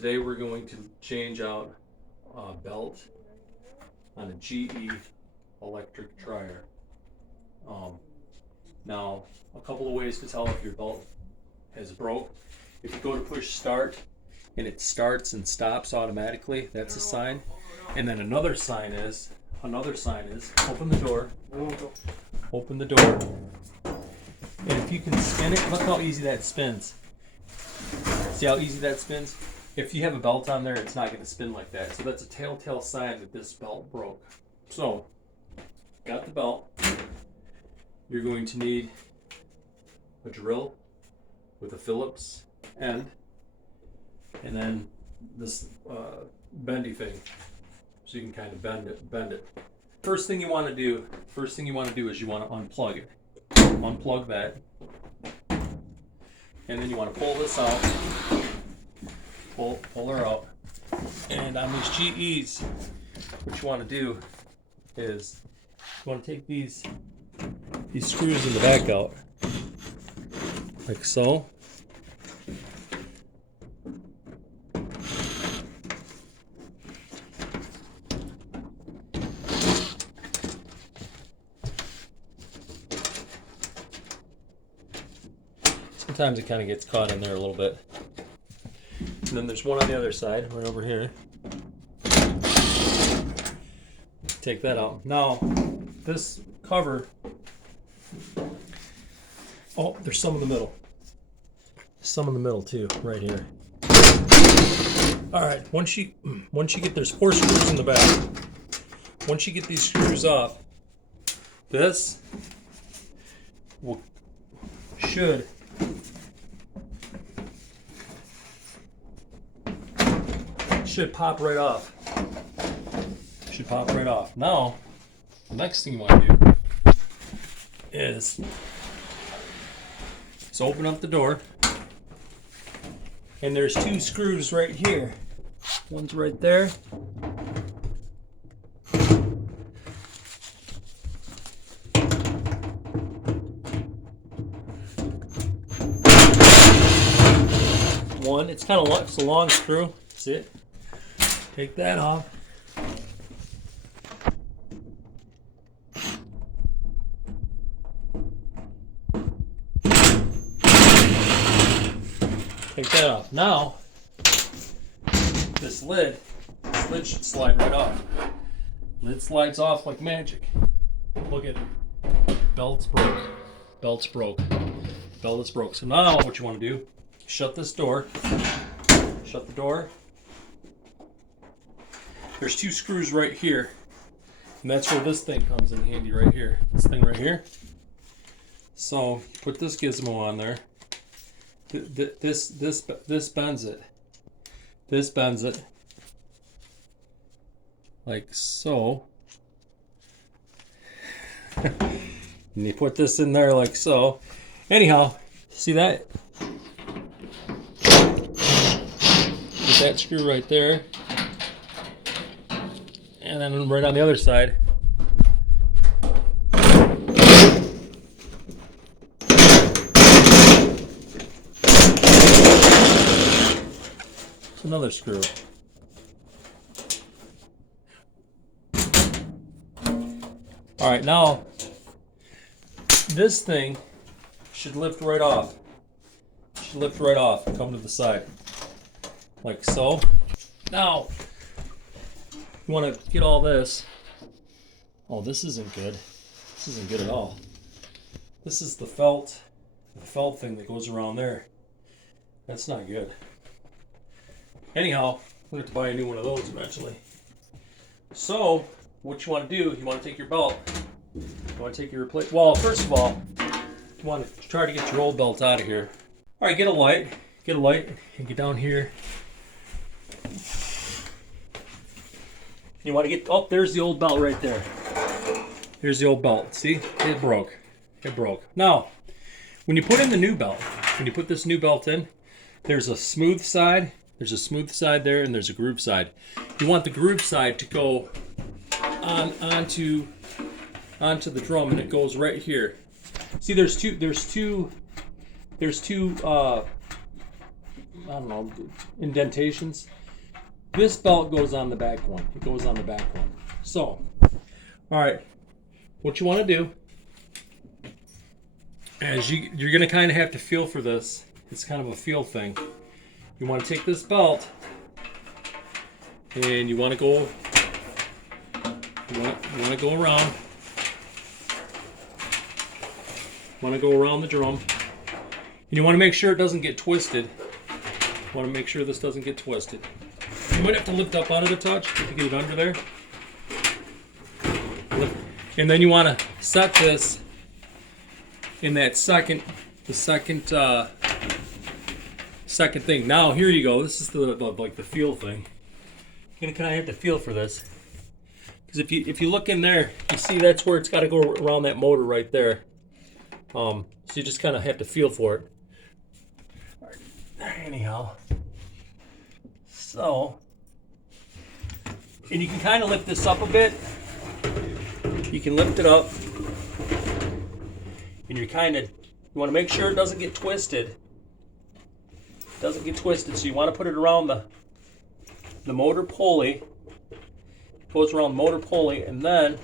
Today we're going to change out a belt on a GE electric dryer. Now, a couple of ways to tell if your belt has broke. If you go to push start and it starts and stops automatically, that's a sign. And then another sign is open the door. Open the door. And if you can spin it, look how easy that spins. See how easy that spins? If you have a belt on there, it's not going to spin like that. So that's a telltale sign that this belt broke. So, got the belt. You're going to need a drill with a Phillips end, and then this bendy thing, so you can kind of bend it. First thing you want to do is you want to unplug it. Unplug that, and then you want to pull this out. Pull her out. And on these GEs, what you want to do is you want to take these screws in the back out, like so. Sometimes it kind of gets caught in there a little bit. And then there's one on the other side, right over here. Take that out. Now, this cover, oh, there's some in the middle. Some in the middle too, right here. All right, once you get, there's 4 screws in the back. Once you get these screws off, this should pop right off. Should pop right off. Now, the next thing you want to do is open up the door, and there's 2 screws right here. One's right there. One, it's kind of long, it's a long screw. See it? Take that off. Take that off. Now, this lid should slide right off. Lid slides off like magic. Look at it. Belt's broke. Belt's broke. Belt is broke. So now what you want to do, shut this door. Shut the door. There's 2 screws right here, and that's where this thing comes in handy right here. This thing right here. So put this gizmo on there. This bends it. This bends it like so. And you put this in there like so. Anyhow, see that? Get that screw right there. And then right on the other side, it's another screw. All right, now this thing should lift right off. Should lift right off and come to the side, like so. Now, you want to get all this. Oh, this isn't good. This isn't good at all. This is the felt thing that goes around there. That's not good. Anyhow, we're going to have to buy a new one of those eventually. So, what you want to do, you want to take your belt. You want to take your well, first of all, you want to try to get your old belt out of here. All right, get a light, and get down here. You want to get, oh, there's the old belt right there. Here's the old belt. See? It broke. It broke. Now, when you put in the new belt, when you put this new belt in, there's a smooth side. There's a smooth side there, and there's a groove side. You want the groove side to go onto the drum, and it goes right here. See, there's two I don't know, indentations. This belt goes on the back one. It goes on the back one. So, all right, what you want to do is you're going to kind of have to feel for this. It's kind of a feel thing. You want to take this belt and you want to go. You want to go around. You want to go around the drum, and you want to make sure it doesn't get twisted. You want to make sure this doesn't get twisted. You might have to lift up out of the touch to get it under there. And then you want to set this in that second thing. Now here you go. This is the like the feel thing. You're gonna kind of have to feel for this, because if you look in there, you see that's where it's got to go around that motor right there. So you just kind of have to feel for it. Anyhow, so, and you can kind of lift this up a bit. You can lift it up, and you want to make sure it doesn't get twisted. So you want to put it around the motor pulley. Goes around the motor pulley, and then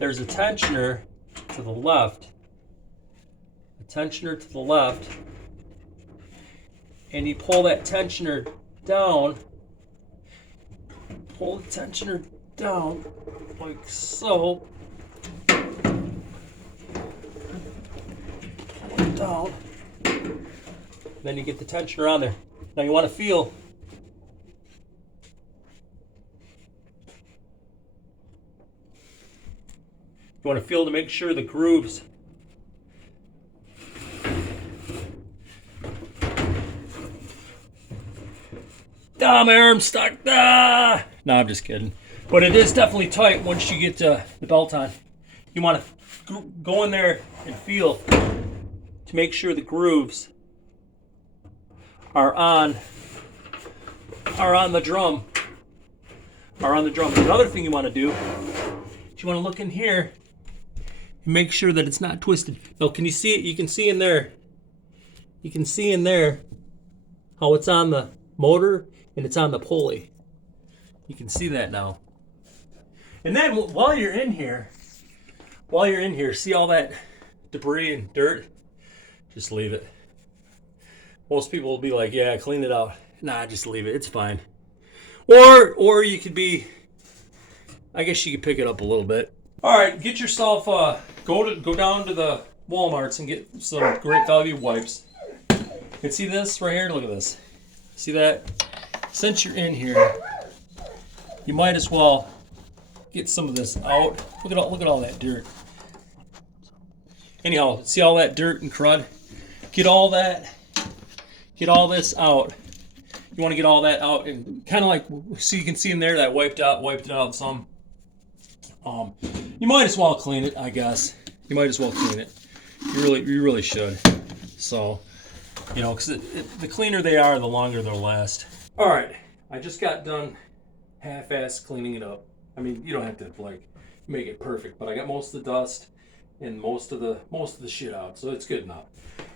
there's a tensioner to the left. And you pull that tensioner down. Pull the tensioner down like so. Pull it down. Then you get the tensioner on there. Now you want to feel. You want to feel to make sure the grooves. Ah, my arm's stuck. Ah! No, I'm just kidding. But it is definitely tight once you get the belt on. You want to go in there and feel to make sure the grooves are on the drum. Another thing you want to do is you want to look in here and make sure that it's not twisted. Now, can you see it? You can see in there. You can see in there how it's on the motor and it's on the pulley. You can see that now. And then while you're in here, see all that debris and dirt? Just leave it. Most people will be like, yeah, clean it out. Nah, just leave it. It's fine. Or you could be, I guess you could pick it up a little bit. All right, get yourself, go down to the Walmarts and get some Great Value wipes. You can see this right here? Look at this. See that? Since you're in here, you might as well get some of this out. Look at all that dirt. Anyhow, see all that dirt and crud? Get all this out. You want to get all that out, and kind of like, so you can see in there that wiped it out some. You might as well clean it, I guess. You might as well clean it. You really should. So, you know, because the cleaner they are, the longer they'll last. All right, I just got done half-ass cleaning it up. I mean, you don't have to like make it perfect, but I got most of the dust and most of the shit out, so it's good enough.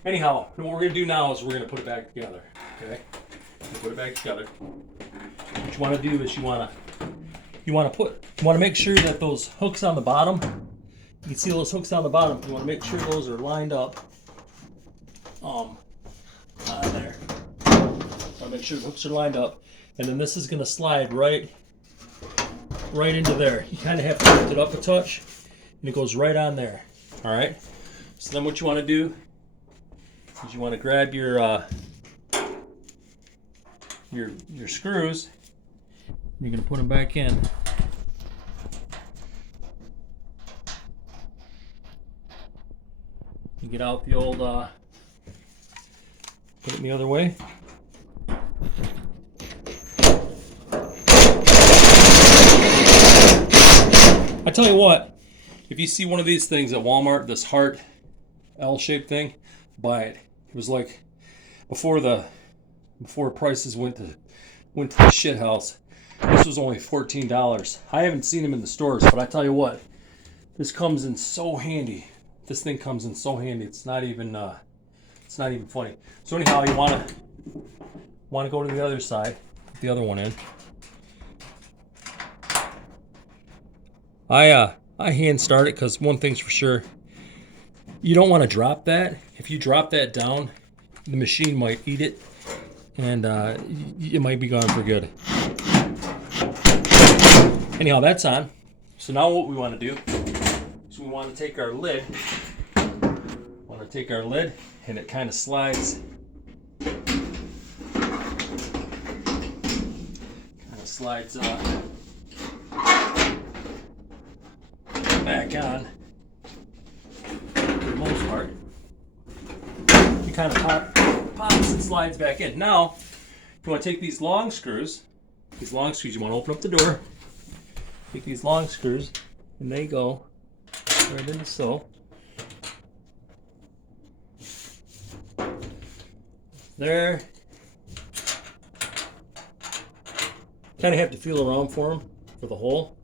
Anyhow, what we're gonna do now is we're gonna put it back together. Okay, put it back together. What you want to do is you want to make sure that those hooks on the bottom. You can see those hooks on the bottom. You want to make sure those are lined up. On there. Want to make sure the hooks are lined up, and then this is gonna slide right into there. You kind of have to lift it up a touch, and it goes right on there. All right. So then, what you want to do is you want to grab your screws. You're gonna put them back in. You get out the old. Put it the other way. I tell you what, if you see one of these things at Walmart, this heart L-shaped thing, buy it. It was like before prices went to the shit house. This was only $14. I haven't seen them in the stores, but I tell you what, this comes in so handy. This thing comes in so handy. It's not even It's not even funny. So anyhow, you want to go to the other side, put the other one in. I hand start it because one thing's for sure, you don't want to drop that. If you drop that down, the machine might eat it, and it might be gone for good. Anyhow, that's on. So now what we want to do is we want to take our lid. And it kind of slides. Back on. For the most part. You kind of pops and slides back in. Now, you want to take these long screws. You want to open up the door. Take these long screws, and they go right in so. There. Kind of have to feel around for them, for the hole.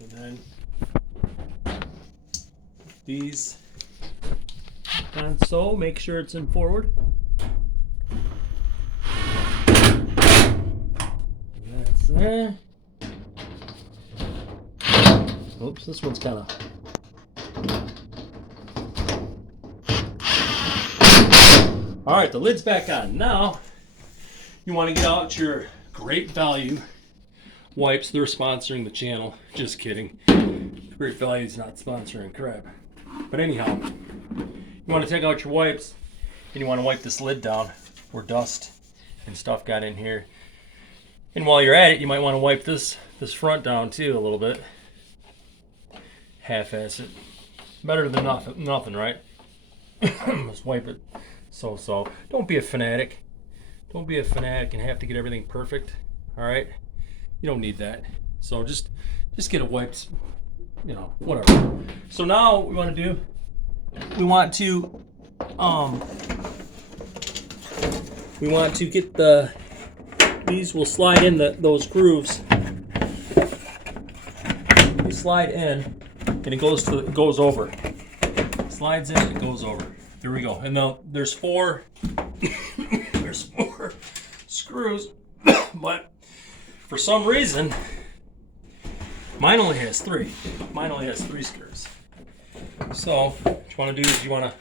And then these and so make sure it's in forward. That's there. Oops, this one's kind of. All right, the lid's back on. Now, you want to get out your Great Value wipes. They're sponsoring the channel. Just kidding. Great Value's not sponsoring crap. But anyhow, you want to take out your wipes, and you want to wipe this lid down where dust and stuff got in here. And while you're at it, you might want to wipe this front down too a little bit. Half-ass it. Better than nothing, right? Just wipe it. So. Don't be a fanatic. Don't be a fanatic and have to get everything perfect. All right? You don't need that. So just get it wiped. You know, whatever. So now what we want to do, we want to get these will slide in those grooves. You slide in, and it goes over. Slides in, it goes over. There we go. And now there's four screws, but for some reason mine only has three. Mine only has 3 screws. So what you want to do is you want to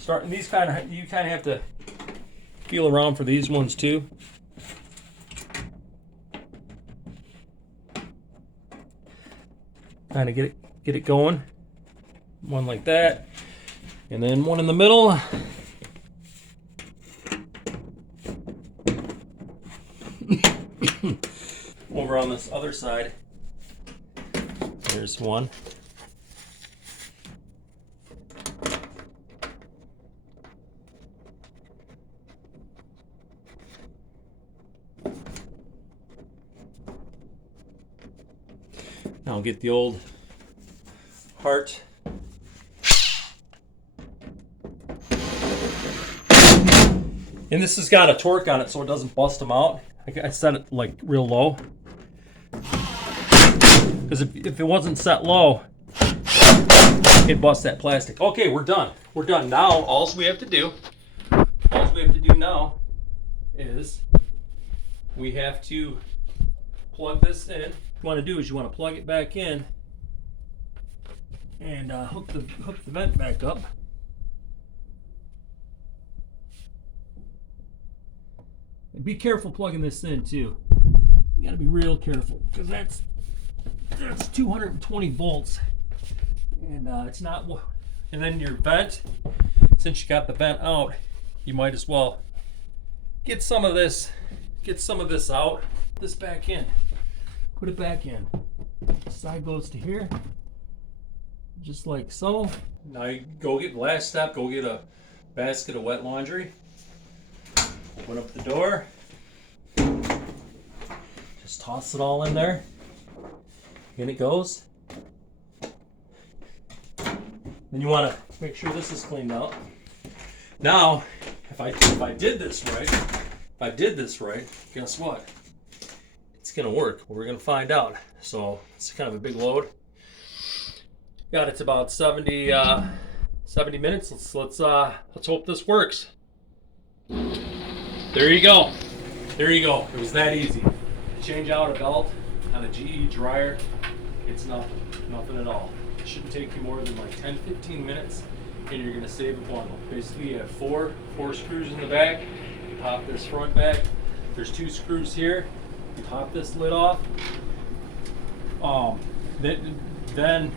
start. And you kind of have to feel around for these ones too. Kind of get it going. One like that. And then one in the middle. Over on this other side, there's one. Now I'll get the old heart. And this has got a torque on it so it doesn't bust them out. I set it like real low. Because if it wasn't set low, it'd bust that plastic. Okay, we're done. We're done. Now, all we have to do now is we have to plug this in. What you want to do is you want to plug it back in and hook the vent back up. And be careful plugging this in too. You gotta be real careful because that's 220 volts, and it's not. And then your vent, since you got the vent out, you might as well get some of this out. This back in. Put it back in. This side goes to here, just like so. Now you go get last step. Go get a basket of wet laundry. Open up the door. Just toss it all in there. In it goes. Then you want to make sure this is cleaned out. Now, if I did this right, guess what? It's gonna work. We're gonna find out. So it's kind of a big load. Got it to about 70 70 minutes. Let's hope this works. There you go. There you go. It was that easy. Change out a belt on a GE dryer. It's nothing at all. It shouldn't take you more than like 10-15 minutes, and you're gonna save a bundle. Basically, you have four screws in the back. You pop this front back. There's 2 screws here. You pop this lid off. Then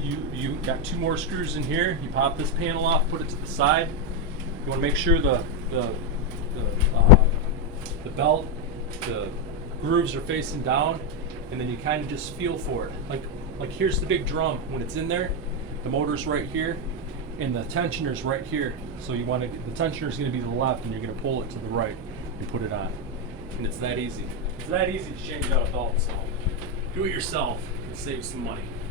you got 2 more screws in here. You pop this panel off, put it to the side. You want to make sure the belt, the grooves are facing down, and then you kind of just feel for it. Like here's the big drum. When it's in there, the motor's right here, and the tensioner's right here. So you want to, the tensioner's going to be to the left, and you're going to pull it to the right and put it on. And it's that easy. It's that easy to change out a belt. So do it yourself and save some money.